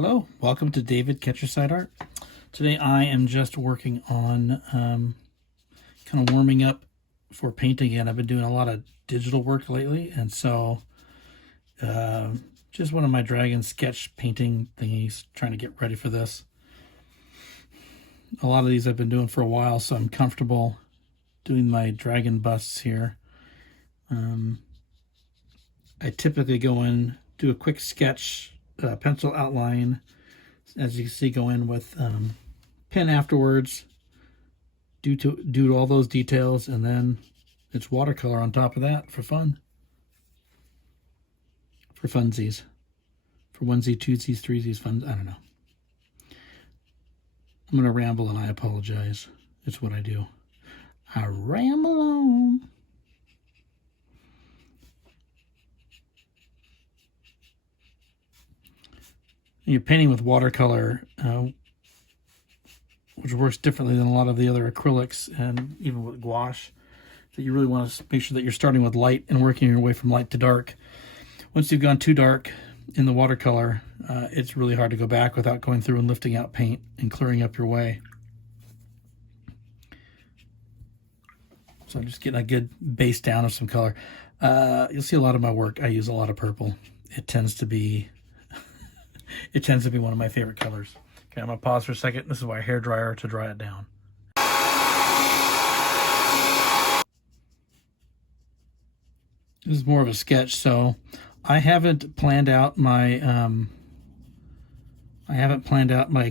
Hello, welcome to David Catcherside Art. Today I am just working on kind of warming up for painting again. I've been doing a lot of digital work lately, and so just one of my dragon sketch painting thingies, trying to get ready for this. A lot of these I've been doing for a while, so I'm comfortable doing my dragon busts here. I typically go in, do a quick sketch, pencil outline, as you can see, go in with pen afterwards, do all those details, and then it's watercolor on top of that for fun. For funsies. For onesie, twosies, threesies, fun. I don't know. I'm going to ramble and I apologize. It's what I do. I ramble on. You're painting with watercolor, which works differently than a lot of the other acrylics and even with gouache, that you really want to make sure that you're starting with light and working your way from light to dark. Once you've gone too dark in the watercolor, it's really hard to go back without going through and lifting out paint and clearing up your way. So I'm just getting a good base down of some color. You'll see a lot of my work, I use a lot of purple. It tends to be one of my favorite colors. Okay, I'm gonna pause for a second. This is my hair dryer to dry it down. This is more of a sketch, so I haven't planned out my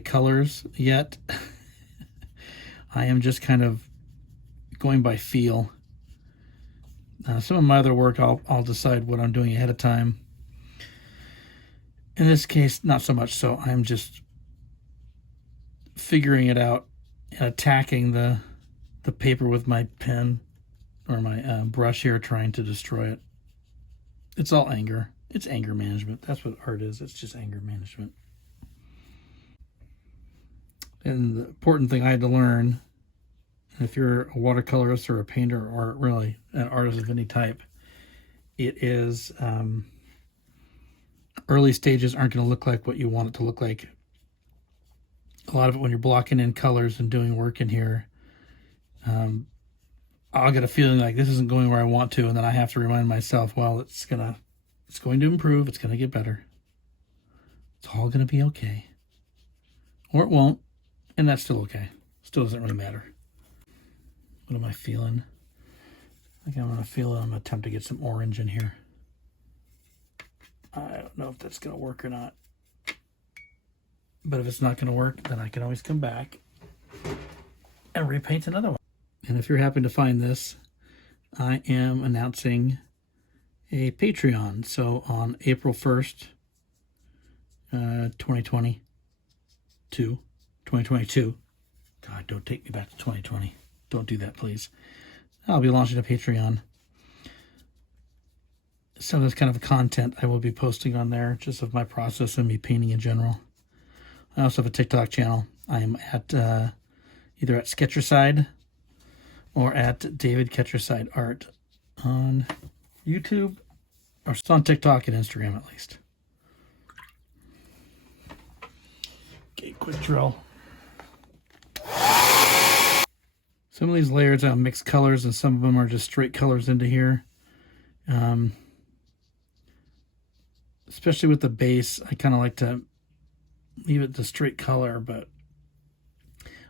colors yet. I am just kind of going by feel. Some of my other work, I'll decide what I'm doing ahead of time. In this case, not so much so. I'm just figuring it out and attacking the paper with my pen or my brush here, trying to destroy it. It's all anger. It's anger management. That's what art is. It's just anger management. And the important thing I had to learn, if you're a watercolorist or a painter or really an artist of any type, it is early stages aren't going to look like what you want it to look like. A lot of it when you're blocking in colors and doing work in here, I'll get a feeling like this isn't going where I want to, and then I have to remind myself, well, it's going to improve, it's going to get better. It's all going to be okay. Or it won't, and that's still okay. Still doesn't really matter. What am I feeling? I think I'm going to feel it. I'm going to attempt to get some orange in here. I don't know if that's going to work or not. But if it's not going to work, then I can always come back and repaint another one. And if you're happy to find this, I am announcing a Patreon. So on April 1st, 2022. God, don't take me back to 2020. Don't do that, please. I'll be launching a Patreon. Some of this kind of content I will be posting on there, just of my process and me painting in general. I also have a TikTok channel. I am at either at Sketcherside or at David Catcherside Art on YouTube, or on TikTok and Instagram at least. Okay, quick drill. Some of these layers have mixed colors, and some of them are just straight colors into here. Especially with the base, I kind of like to leave it the straight color, but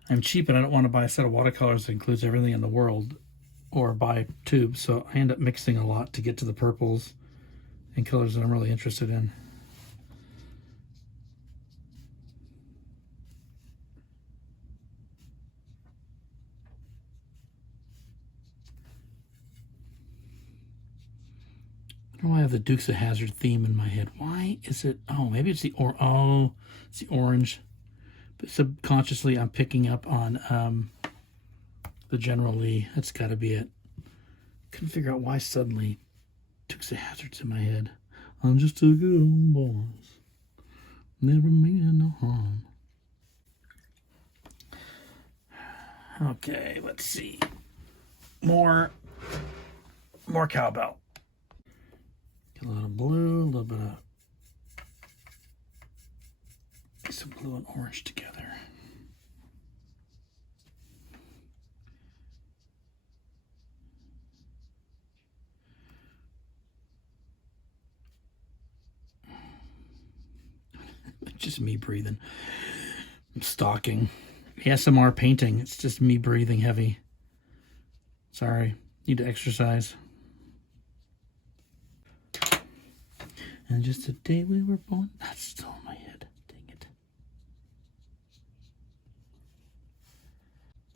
I'm cheap and I don't want to buy a set of watercolors that includes everything in the world, or buy tubes, so I end up mixing a lot to get to the purples and colors that I'm really interested in. I don't know why I have the Dukes of Hazzard theme in my head. Why is it? Oh, maybe it's it's the orange. But subconsciously, I'm picking up on the General Lee. That's got to be it. Couldn't figure out why suddenly Dukes of Hazzard's in my head. I'm just a good old boss. Never mean no harm. Okay, let's see. More cowbell. Get a little blue, a little bit of blue and orange together. Just me breathing. I'm stalking. ASMR painting. It's just me breathing heavy. Sorry. Need to exercise. And just the day we were born. That's still in my head. Dang it.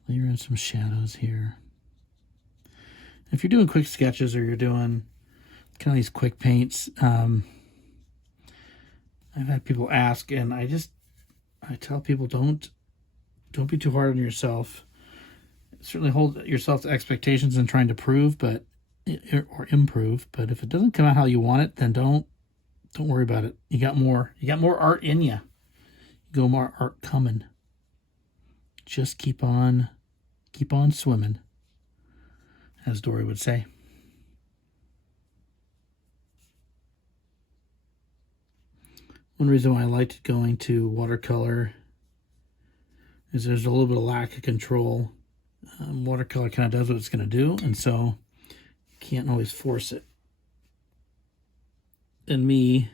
Layer in some shadows here. If you're doing quick sketches or you're doing kind of these quick paints, I've had people ask, and I tell people don't be too hard on yourself. Certainly hold yourself to expectations and trying to prove, or improve. But if it doesn't come out how you want it, then don't worry about it. You got more art in you. You got more art coming. Just keep on swimming, as Dory would say. One reason why I liked going to watercolor is there's a little bit of lack of control. Watercolor kind of does what it's going to do, and so you can't always force it. And me,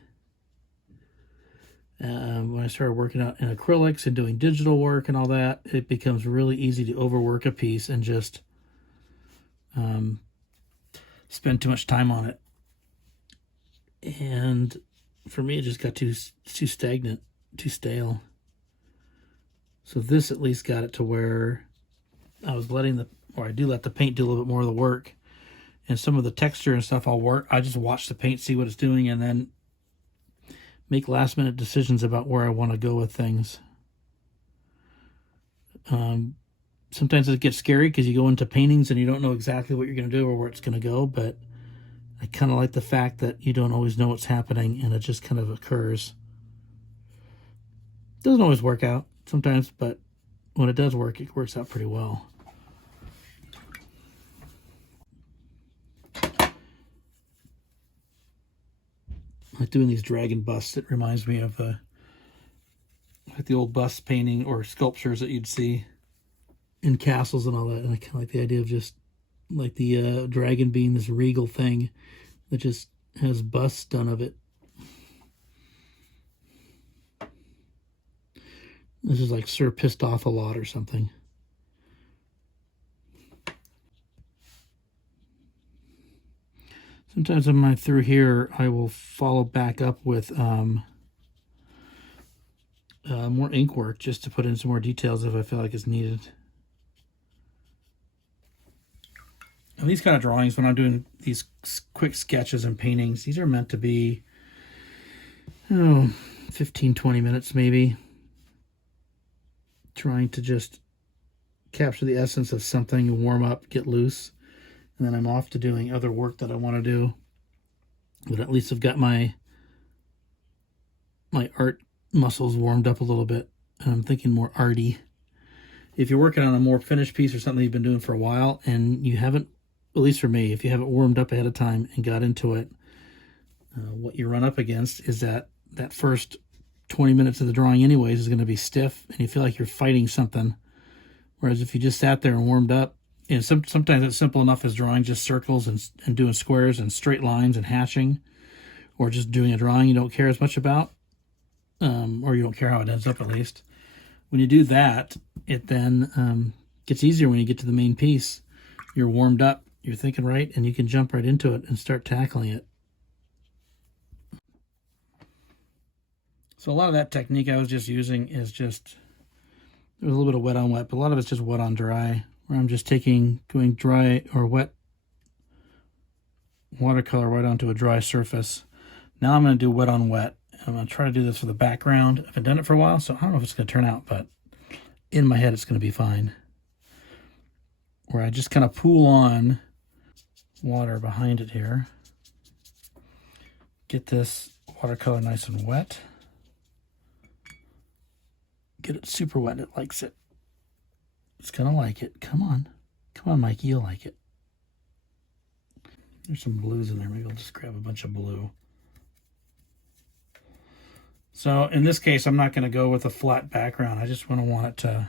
when I started working out in acrylics and doing digital work and all that, it becomes really easy to overwork a piece and just spend too much time on it. And for me, it just got too stagnant, too stale. So this at least got it to where I was I do let the paint do a little bit more of the work. And some of the texture and stuff I just watch the paint, see what it's doing, and then make last minute decisions about where I want to go with things. Sometimes it gets scary because you go into paintings and you don't know exactly what you're going to do or where it's going to go, but I kind of like the fact that you don't always know what's happening and it just kind of occurs. Doesn't always work out sometimes, but when it does work, it works out pretty well. Like doing these dragon busts, it reminds me of like the old bust painting or sculptures that you'd see in castles and all that. And I kind of like the idea of just like the dragon being this regal thing that just has busts done of it. This is like Sir Pissed Off a Lot or something. Sometimes when I'm through here, I will follow back up with more ink work just to put in some more details if I feel like it's needed. And these kind of drawings, when I'm doing these quick sketches and paintings, these are meant to be, 15, 20 minutes maybe. Trying to just capture the essence of something, warm up, get loose. And then I'm off to doing other work that I want to do. But at least I've got my art muscles warmed up a little bit. And I'm thinking more arty. If you're working on a more finished piece or something you've been doing for a while and you haven't, at least for me, if you haven't warmed up ahead of time and got into it, what you run up against is that first 20 minutes of the drawing anyways is going to be stiff and you feel like you're fighting something. Whereas if you just sat there and warmed up, and sometimes it's simple enough as drawing just circles and doing squares and straight lines and hatching, or just doing a drawing you don't care as much about, or you don't care how it ends up at least. When you do that, it then gets easier when you get to the main piece. You're warmed up, you're thinking right, and you can jump right into it and start tackling it. So a lot of that technique I was just using is just, there's a little bit of wet on wet, but a lot of it's just wet on dry, where I'm just going dry or wet watercolor right onto a dry surface. Now I'm going to do wet on wet. I'm going to try to do this for the background. I haven't done it for a while, so I don't know if it's going to turn out, but in my head it's going to be fine. Where I just kind of pool on water behind it here. Get this watercolor nice and wet. Get it super wet. It likes it. It's going to like it. Come on. Come on, Mikey. You'll like it. There's some blues in there. Maybe I'll just grab a bunch of blue. So in this case, I'm not going to go with a flat background. I just want it to,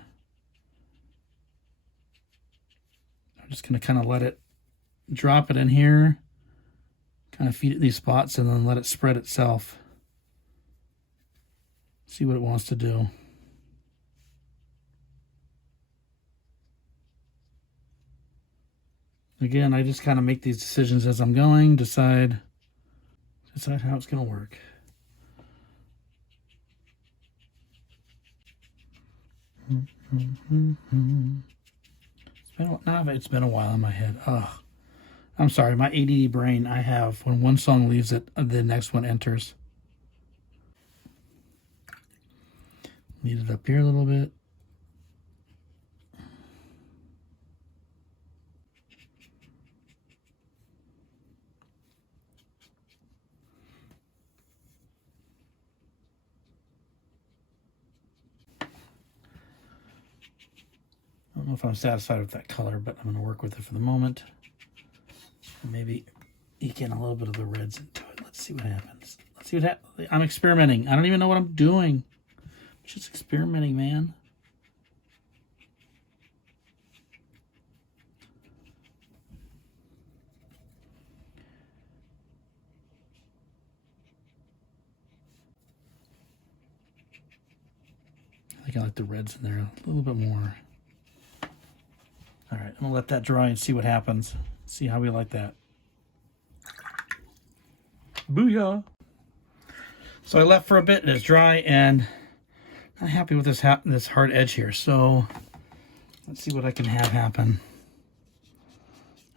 I'm just going to kind of let it, drop it in here, kind of feed it these spots, and then let it spread itself. See what it wants to do. Again, I just kind of make these decisions as I'm going, decide how it's going to work. It's been a while in my head. Oh, I'm sorry, my ADD brain. I have when one song leaves it, the next one enters. Lead it up here a little bit. I don't know if I'm satisfied with that color, but I'm going to work with it for the moment. And maybe eke in a little bit of the reds into it. Let's see what happens. Let's see what happens. I'm experimenting. I don't even know what I'm doing. I'm just experimenting, man. I think I like the reds in there a little bit more. All right, I'm gonna let that dry and see what happens. See how we like that. Booyah! So I left for a bit and it's dry, and not happy with this hard edge here. So let's see what I can have happen.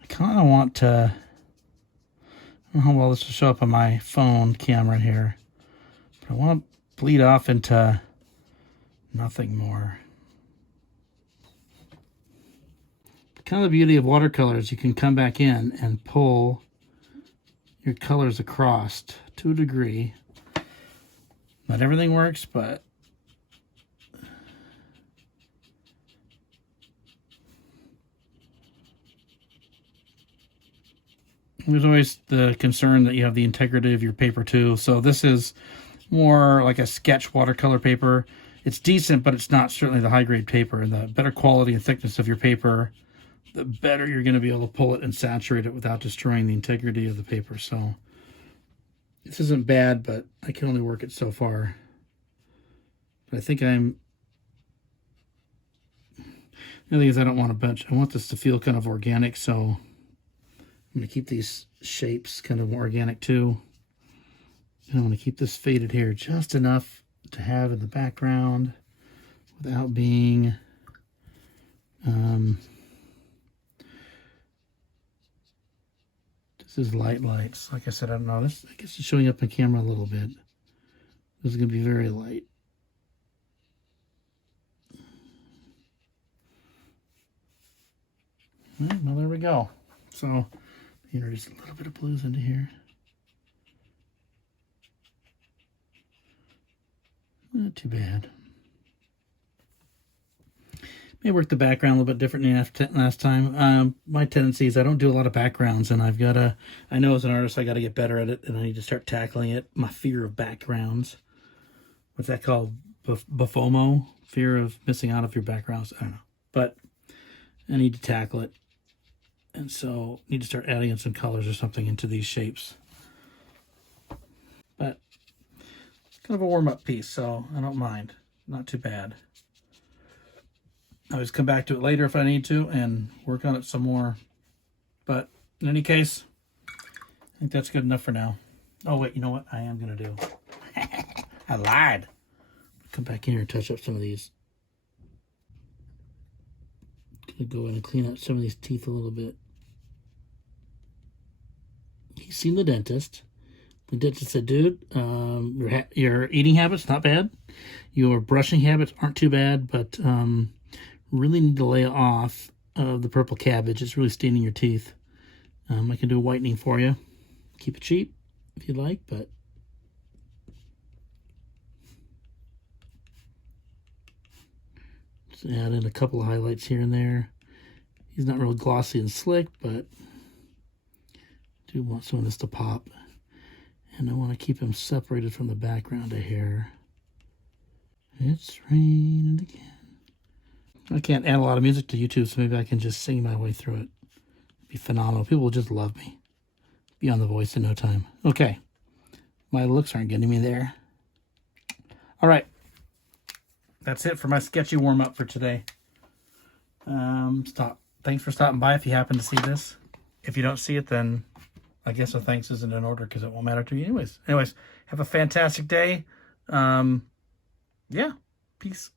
I kind of want to, I don't know how well this will show up on my phone camera here, but I want to bleed off into nothing more. Kind of the beauty of watercolors, you can come back in and pull your colors across to a degree. Not everything works, but there's always the concern that you have the integrity of your paper too. So this is more like a sketch watercolor paper. It's decent, but it's not certainly the high-grade paper. And the better quality and thickness of your paper, the better you're going to be able to pull it and saturate it without destroying the integrity of the paper. So this isn't bad, but I can only work it so far. But I think the other thing is I don't want a bunch. I want this to feel kind of organic, so I'm going to keep these shapes kind of organic too. And I'm going to keep this faded here just enough to have in the background without being this is lights. Like I said, I don't know. This, I guess, is showing up in camera a little bit. This is going to be very light. Well, there we go. So, introduce a little bit of blues into here. Not too bad. May work the background a little bit differently than last time. My tendency is I don't do a lot of backgrounds, and I know as an artist I got to get better at it, and I need to start tackling it. My fear of backgrounds. What's that called? BFOMO? Fear of missing out of your backgrounds? I don't know. But I need to tackle it. And so I need to start adding in some colors or something into these shapes. But it's kind of a warm-up piece, so I don't mind. Not too bad. I always come back to it later if I need to and work on it some more. But in any case, I think that's good enough for now. Oh, wait, you know what I am going to do? I lied. Come back in here and touch up some of these. Gonna go in and clean out some of these teeth a little bit. He's seen the dentist. The dentist said, dude, your eating habits, not bad. Your brushing habits aren't too bad, but really need to lay off of the purple cabbage. It's really staining your teeth. I can do a whitening for you. Keep it cheap if you'd like, but just add in a couple of highlights here and there. He's not real glossy and slick, but I do want some of this to pop. And I want to keep him separated from the background a hair. It's raining again. I can't add a lot of music to YouTube, so maybe I can just sing my way through it. It'd be phenomenal. People will just love me. Be on The Voice in no time. Okay. My looks aren't getting me there. All right. That's it for my sketchy warm-up for today. Thanks for stopping by if you happen to see this. If you don't see it, then I guess a thanks isn't in order because it won't matter to you anyways. Anyways, have a fantastic day. Yeah. Peace.